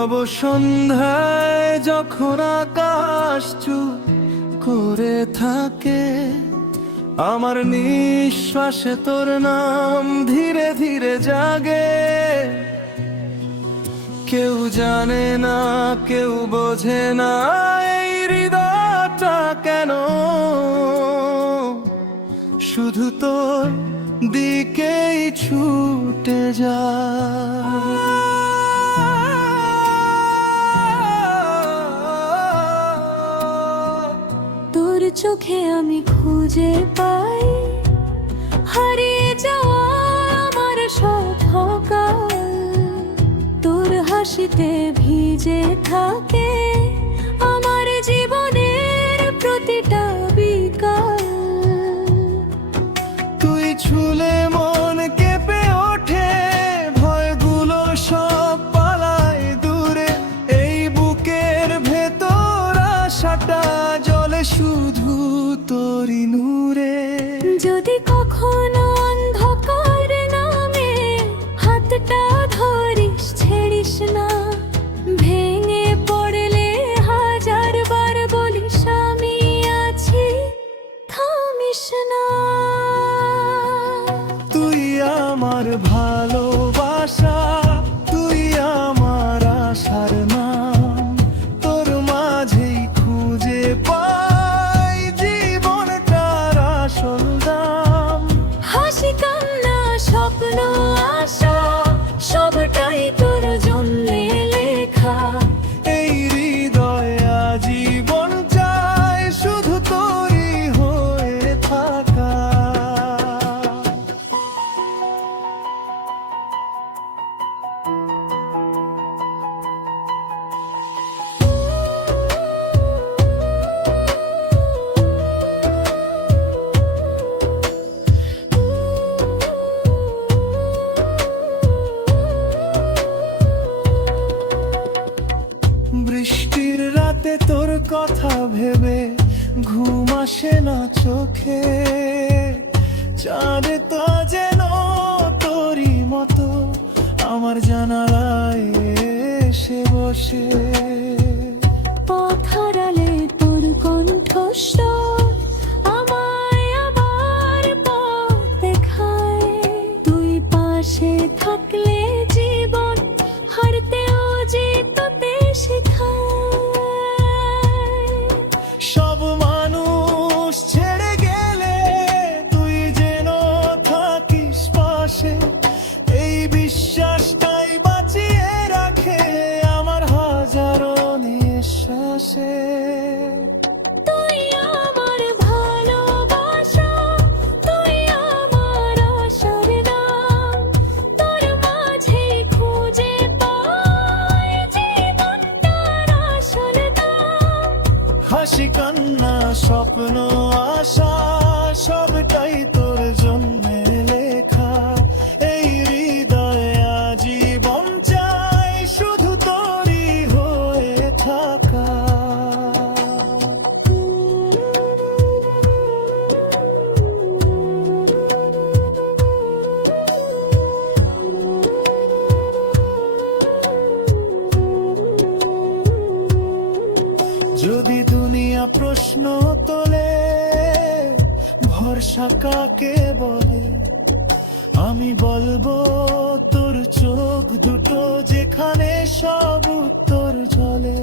নীরব সন্ধ্যায় যখন আকাশ চুপ করে থাকে, আমার নিঃশ্বাসে তোর নাম ধীরে ধীরে জাগে। কেউ জানে না, কেউ বোঝে না এই হৃদয়টা কেন শুধু তোর দিকেই ছুটে যায়। তোর চোখে আমি খুঁজে পাই হারিয়ে যাওয়া আমার সব সকাল, তোর হাসিতে ভিজে থাকে আমার জীবনের প্রতিটা বিকাল। তুই ছুলে মন কেঁপে ওঠে, ভয়গুলো সব পালায় দূরে, এই বুকের ভেতর আশাটা জ্বলে শুধু তোরই নূরে। যদি কখনো অন্ধকার নামে হাতটা ধরিস, ছেড়িস না, ভেঙে পড়লে হাজার বার বলিস আমি আছি, থামিস না। তুই আমার ভালোবাসা, তুই আমার আশার নাম, তোর মাঝেই খুঁজে পাই জীবনটার আসল দাম। হাসি কান্না স্বপ্ন আশা সবটাই তোর জন্যে লেখা, এই হৃদয় আজীবন চায় শুধু তোরই হয়ে থাকা। বৃষ্টির রাতে তোর কথা ভেবে ঘুম আসে না চোখে, চাঁদে তো যেন তোরই মতো আমার জানালায় এসে বসে। পথ হারালে তোর কণ্ঠস্বর আমায় আবার পথ দেখায়, তুই পাশে থাকলে জীবন হারতেও জিততে শেখায়। সব মানুষ ছেড়ে গেলে তুই যেন থাকিস পাশে, এই বিশ্বাসটাই বাঁচিয়ে রাখে আমার হাজারো নিঃশ্বাসে। তুই আমার ভালোবাসা, তুই আমার আশার নাম, তোর মাঝে খুঁজে পাই জীবনটার আসল দাম। হাসি কান্না স্বপ্ন আশা সবটাই তোর জন্য লেখা, এই হৃদয় আজীবন চাই শুধু তোরই হয়ে থাকা। যদি দুনিয়া প্রশ্ন তোলে ভরসা কাকে বলে, আমি বলবো তোর চোখ দুটো যেখানে সব উত্তর ঝলে।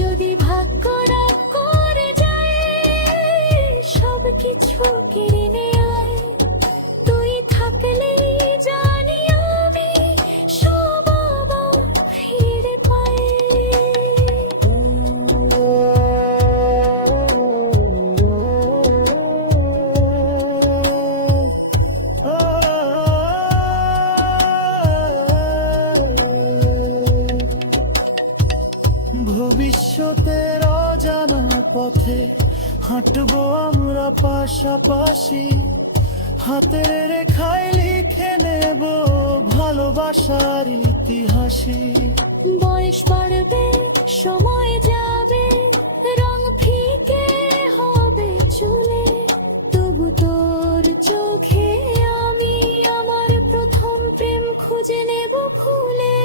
যদি ভাগ্য রাগ করে যায় সব কিছু কেড়ে নেয়, তুই থাকলেই জানি আমি সব আবার ফিরে পাই। ভবিষ্যতের অজানা পথে হাঁটবো আমরা পাশাপাশি, হাতের রেখায় লিখে নেব ভালোবাসার ইতিহাসই। বয়স বাড়বে, সময় যাবে, রং ফিকে হবে চুলে, তবু তোর চোখে আমি আমার প্রথম প্রেম খুঁজে নেব খুলে।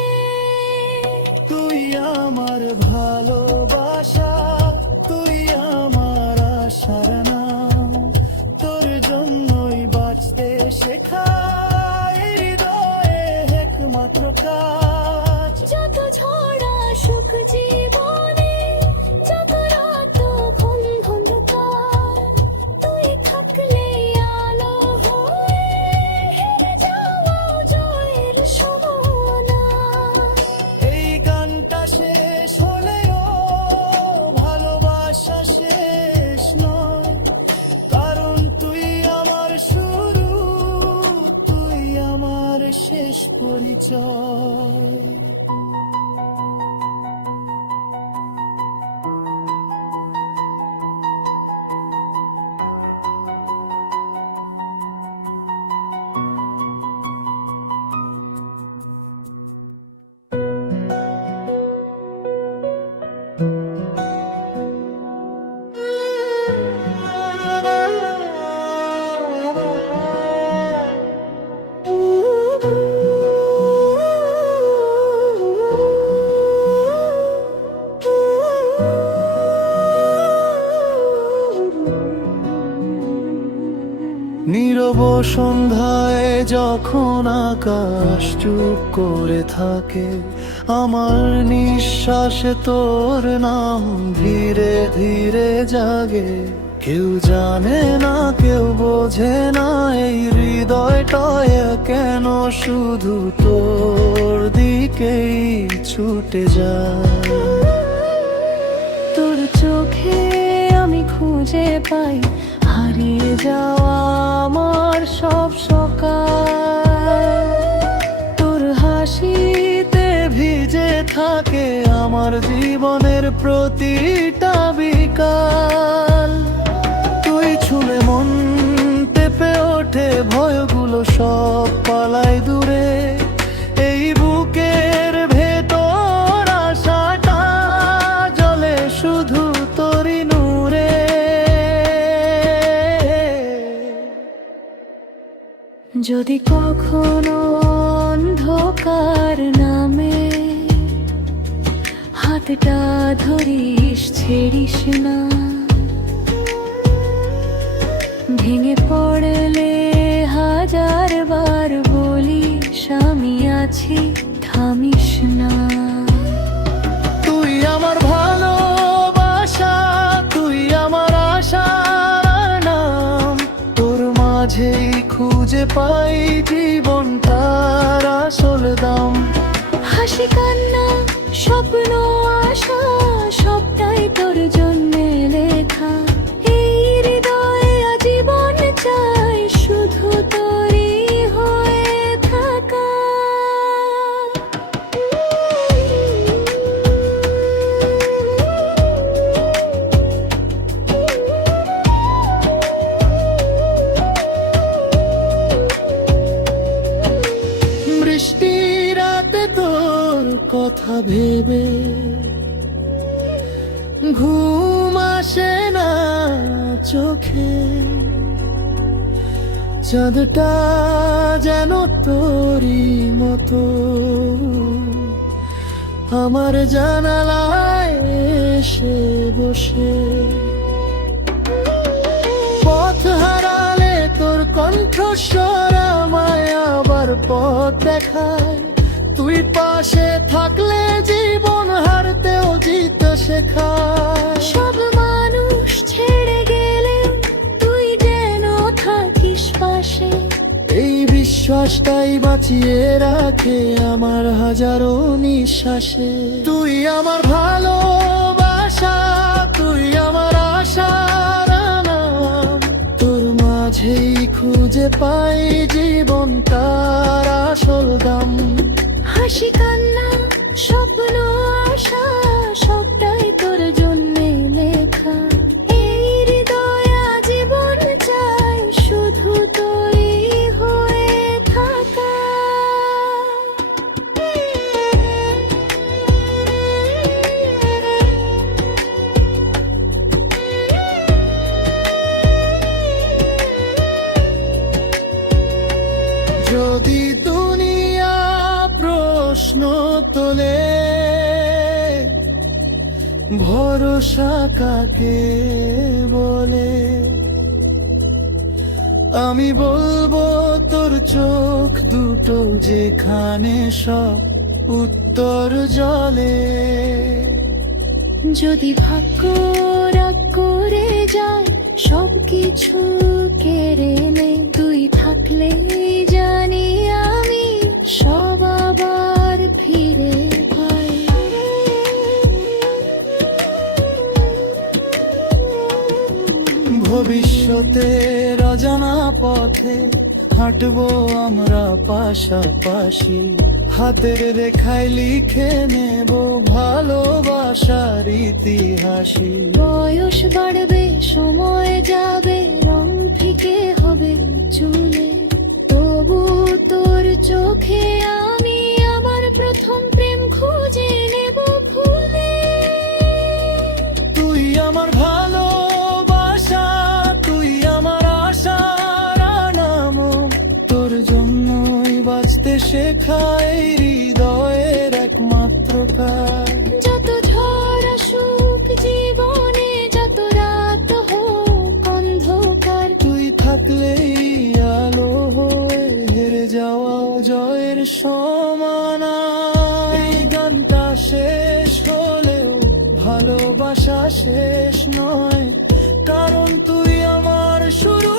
তুই আমার ভালোবাসা, তুই আমার আশার নাম। তোর জন্যই বাঁচতে শেখা এই হৃদয়ে একমাত্র কাজ। যত ঝড় সুখ জীবনে, যত রাত ঘুম অন্ধকার, তুই থাকলে আলো হয়ে হেরে যাওয়া জয়ের সমানা। এই গানটা শেষ হলেও ভালোবাসা শেষ নয়, কারণ তুই আমার শুরু, তুই আমার শেষ পরিচয়। নীরব সন্ধ্যায় যখন আকাশ চুপ করে থাকে, আমার নিঃশ্বাসে তোর নাম ধীরে ধীরে জাগে। কেউ জানে না, কেউ বোঝে না, এই হৃদয়টায় কেন শুধু তোর দিকেই ছুটে যায়। তোর চোখে আমি খুঁজে পাই হারিয়ে যাওয়া আমার সব সকাল। তোর হাসিতে ভিজে থাকে আমার জীবনের প্রতিটা বিকাল। তুই ছুঁলে মন পেপে ওঠে, ভয়গুলো সব পালায় দূরে। এই বুকের ভেতর আশাটা জ্বলে শুধু তোরই নূরে। যদি কখনো অন্ধকার নামে, হাতটা ধরিস ছেড়িস না। ভেঙে পড়লে হাজার বার বলিস আমি আছি, থামিস না। তুই আমার ভালোবাসা, তুই আমার আশার নাম। তোর মাঝেই খুঁজে পাই জীবনটার আসল দাম। হাসি কান্না স্বপ্ন আশা সবটাই তোর জন্যে লেখা। এই হৃদয়ে আজীবন চাই শুধু তোরই হয়ে থাকা। বৃষ্টি রাতে তোর কথা ভেবে ঘুম আসে না চোখে। চাঁদটা যেন তোরই মতো আমার জানালায় এসে বসে। পথ হারালে তোর কণ্ঠস্বর আমায় আবার পথ দেখায়। তুই পাশে থাকলে জীবন হারতেও জিতে শেখায়। সব মানুষ ছেড়ে গেলে তুই যেন থাকিস পাশে। এই বিশ্বাসটাই বাঁচিয়ে রাখে আমার হাজারো নিঃশ্বাসে। তুই আমার ভালোবাসা, তুই আমার আশার নাম। তোর মাঝেই খুঁজে পাই জীবনটার আসল দাম। হাসি কান্না স্বপ্ন আশা সবটাই তোর জন্যে লেখা। এই হৃদয় আজীবন চাই শুধু তোরই হয়ে থাকা। যদি দুনিয়া ভরসা কাকে বলে? আমি বলবো তোর চোখ দুটো যেখানে সব উত্তর জলে। যদি ভাগ্য রাগ করে যায় সবকিছু কেড়ে নে, তুই থাকলে জানি আমি সব আবার ফিরে পাই। ভবিষ্যতের অজানা পথে হাঁটবো আমরা পাশাপাশি, হাতের রেখায় লিখে নেব ভালোবাসার ইতিহাসই। বয়স বাড়বে, সময় যাবে, রং ফিকে হবে চুলে, তবু তোর চোখে আমি আমার প্রথম প্রেম খুঁজে নেব ভুলে। তুই আমার ভালোবাসা, তুই আমার আশার নামো, তোর জন্যই বাঁচতে শেখা এই হৃদয়ের একমাত্র কাজ। যত ঝড় আসুক জীবনে, যত রাত হোক অন্ধকার, তুই থাকলেই আলো হয়ে হেরে যাওয়া জয়ের সমান। এই গানটা শেষ হলেও ভালোবাসা শেষ নয়, কারণ তুই আমার শুরু,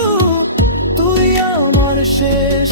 তুই আমার শেষ।